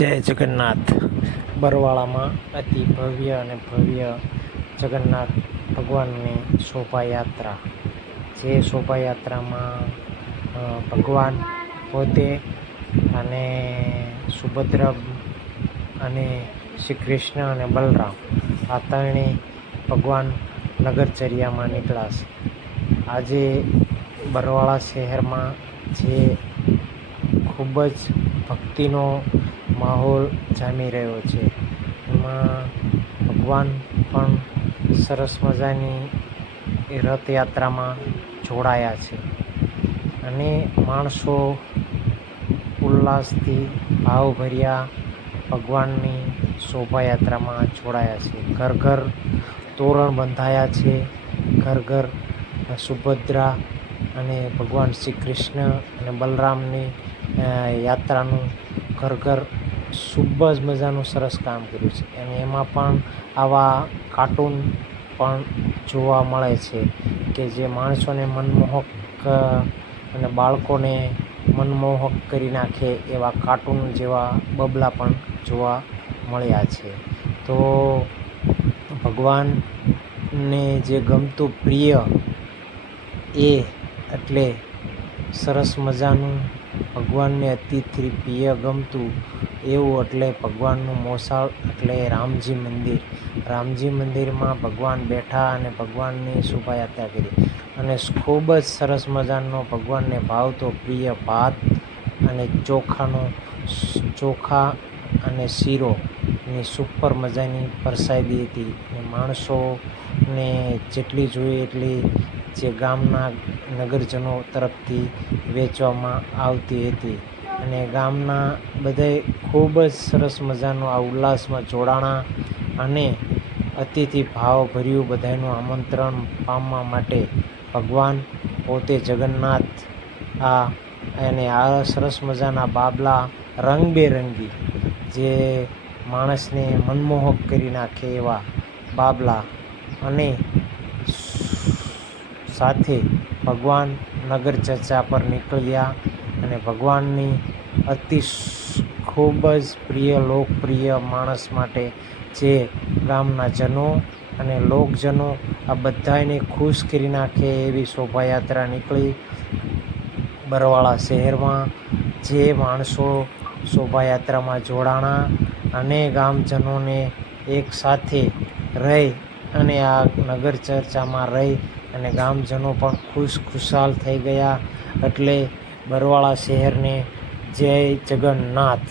જય જગન્નાથ. બરવાળામાં અતિ ભવ્ય અને ભવ્ય જગન્નાથ ભગવાનની શોભાયાત્રા, જે શોભાયાત્રામાં ભગવાન પોતે અને સુભદ્રા અને શ્રી કૃષ્ણ અને બલરામ આ ત્રણેય ભગવાન નગરચર્યામાં નીકળ્યા છે. આજે બરવાળા શહેરમાં જે ખૂબ જ ભક્તિનો માહોલ જામી રહ્યો છે, એમાં ભગવાન પણ સરસ મજાની રથયાત્રામાં જોડાયા છે અને માણસો ઉલ્લાસથી ભાવભર્યા ભગવાનની શોભાયાત્રામાં જોડાયા છે. ઘર ઘર તોરણ બંધાયા છે. ઘર ઘર સુભદ્રા અને ભગવાન શ્રી કૃષ્ણ અને બલરામની યાત્રાનું ઘર ઘર ખૂબ જ મજાનું સરસ કામ કર્યું છે. અને એમાં પણ આવા કાર્ટૂન પણ જોવા મળે છે કે જે માણસોને મનમોહક અને બાળકોને મનમોહક કરી નાખે એવા કાર્ટૂન જેવા બબલા પણ જોવા મળ્યા છે. તો ભગવાનને જે ગમતું પ્રિય એ એટલે સરસ મજાનું ભગવાનને અતિથી પ્રિય ગમતું એવું એટલે ભગવાનનું મોસાળ એટલે રામજી મંદિર. રામજી મંદિરમાં ભગવાન બેઠા અને ભગવાનની શોભાયાત્રા કરી અને ખૂબ જ સરસ મજાનો ભગવાનને ભાવતો પ્રિય ભાત અને ચોખા અને શીરોની સુપર મજાની પ્રસાદી હતી. અને માણસોને જેટલી જોઈએ એટલી જે ગામના નગરજનો તરફથી વેચવામાં આવતી હતી અને ગામના બધાય ખૂબ જ સરસ મજાનું આ ઉલ્લાસમાં જોડાણા અને અતિથિ ભાવભર્યું બધાનું આમંત્રણ પામવા માટે ભગવાન પોતે જગન્નાથ અને આ સરસ મજાના બાબલા રંગબેરંગી જે માણસને મનમોહક કરી નાખે એવા બાબલા અને સાથે ભગવાન નગર ચર્ચા પર નીકળ્યા અને ભગવાનની અતિ ખૂબ જ પ્રિય લોકપ્રિય માણસ માટે જે ગામના જનો અને લોકજનો આ બધાને ખુશ કરી નાખે એવી શોભાયાત્રા નીકળી બરવાળા શહેરમાં. જે માણસો શોભાયાત્રામાં જોડાણા અને ગામજનોને એક સાથે રહી અને આ નગર ચર્ચામાં રહી અને ગામજનો પણ ખુશાલ થઈ ગયા. એટલે બરવાળા શહેરને જય જગન્નાથ.